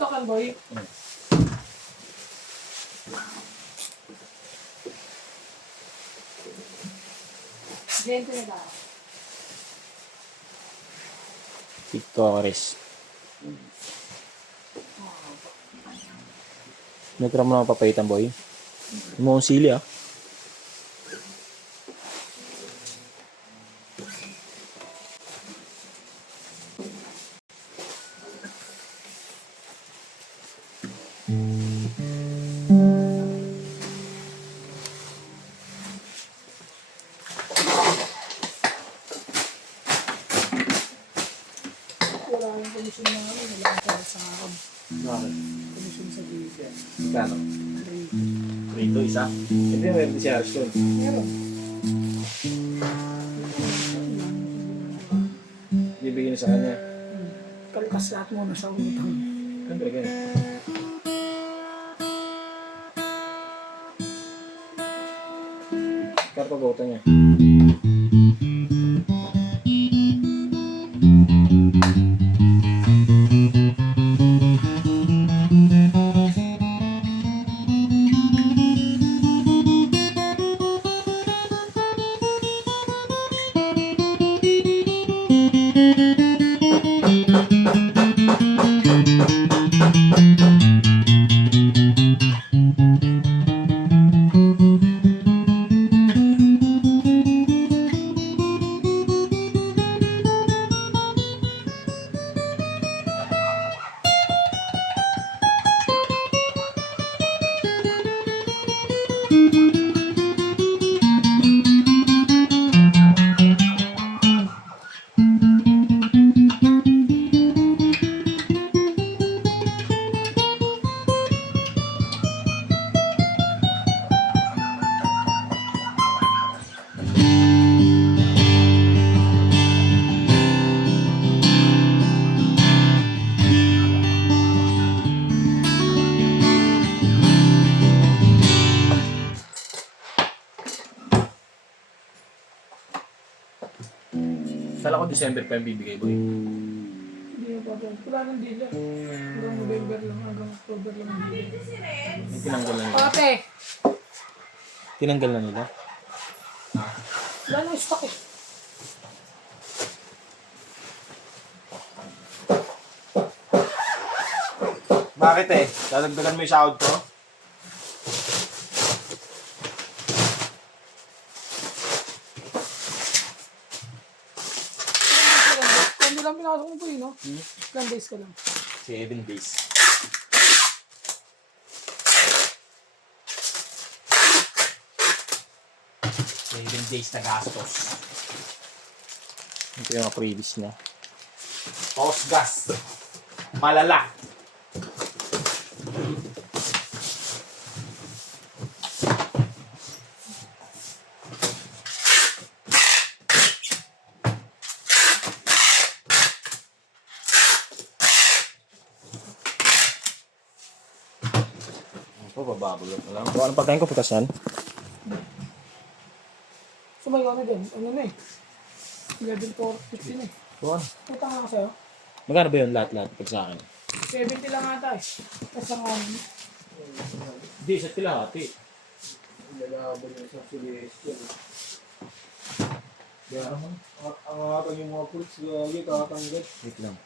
Stokan boy. Gente na daw. Victorious. Nagkara mo na papaitan, boy. Mo ang sili, ah. Wala yung komisyon na kami. Wala ang para sa akin. Bakit? Komisyon sa bigyan. Kano? Rito, isa. Hindi, meron din si Arston. Meron. Bibigyan sa kanya. Kalkas lahat muna sa utang. Siyempre, ganyan. Karpagota niya. Sala ko December pa yung bibigay, boy. Hindi na pa dyan. Wala nang dealer. Hanggang November lang. Hanggang October lang ang dealer. May tinanggal na nila. Ate! Tinanggal na nila? Wala nang stock eh. Bakit eh? Dadagdagan mo yung sahod ko? Kung lang pinasok mo po yun, no? Ilang days ka lang. 7 days. Seven days na gastos. Ito yung previous niya. Postgas. Malala. Ito, bababulot na lang. So, anong pagkain ko? Putas yan? Sumayaw na din. Ano na eh. 11,450 na eh. Buwan. Puta nga sa'yo. Magkano ba yun lahat-lahat pag sa akin? 70 lang ata eh. Kasi ang Hindi, isa't kilahati. Lalaban yung sa Celestial. Kaya naman. Ang aking yung mga fruits, lagi kakanggat. Wait lang.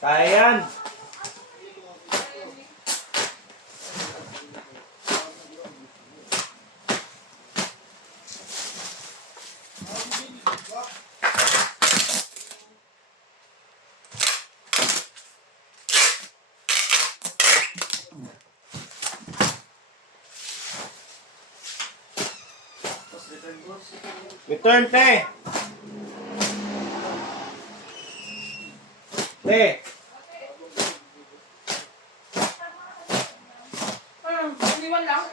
Kaya yan! Return, te! Te! Iniwan lang?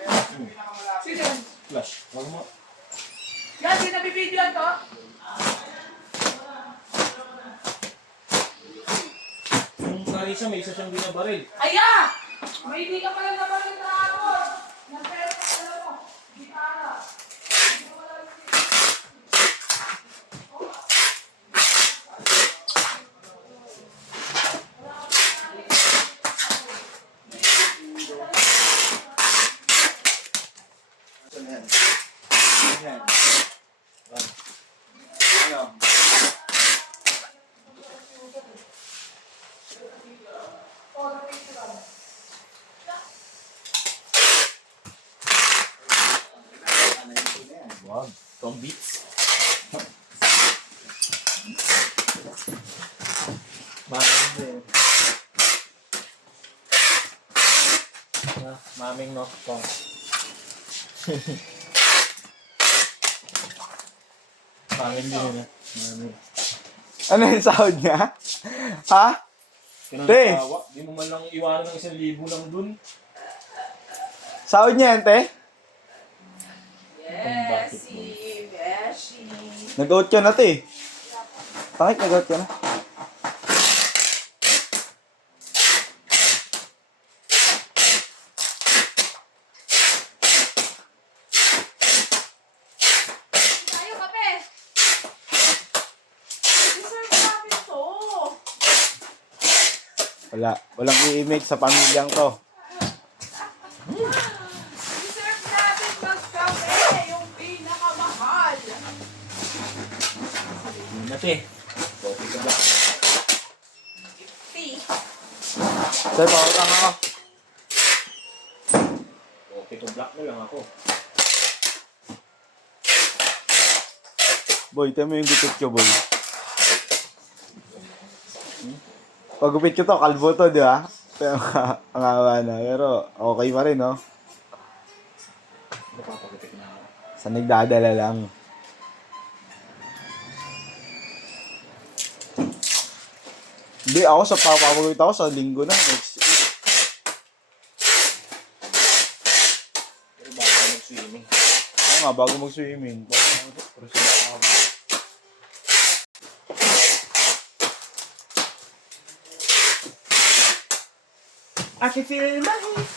Sige. Flash. Huwag mo. Yan, di nabibidyoan to. Yung Carissa, may isa siyang binabaril. Aya! May hindi ka pala naman na ako. Nagpero ka pala mo. Gitara. Yan. Yan. Ano? Wag. Tom Beats. Maming din. Maming no. Tom. Maming din na. Maming. Ano yung sahod niya? Ha? Te! Kinatawa. Di mo man lang iwanan ng 1,000 lang dun. Sahod niya yan, te? Beshi, Beshi. Nag-out ka na, te. Bakit nag-out ka na? Tayo, kape. Deserve namin to. Wala. Walang i-imake sa pamilyang to. Deserve natin mas kape. Yung pinakamahal. Yun na, te. Coffee ka black. Tea. Sir, pakutang ako. Coffee ka black na lang ako. Boy, tayo mo yung gupit ko, boy. Pag gupit ko to, kalbo to, di ba? Pero ang awa na. Pero okay pa rin, no? Napapagupit na ako. Sa nagdadala lang. Hindi, ako sa papapagupit ako sa linggo na. Next week. Pero bago ako mag-swimming. Oo nga, bago mag-swimming. I can feel my heat.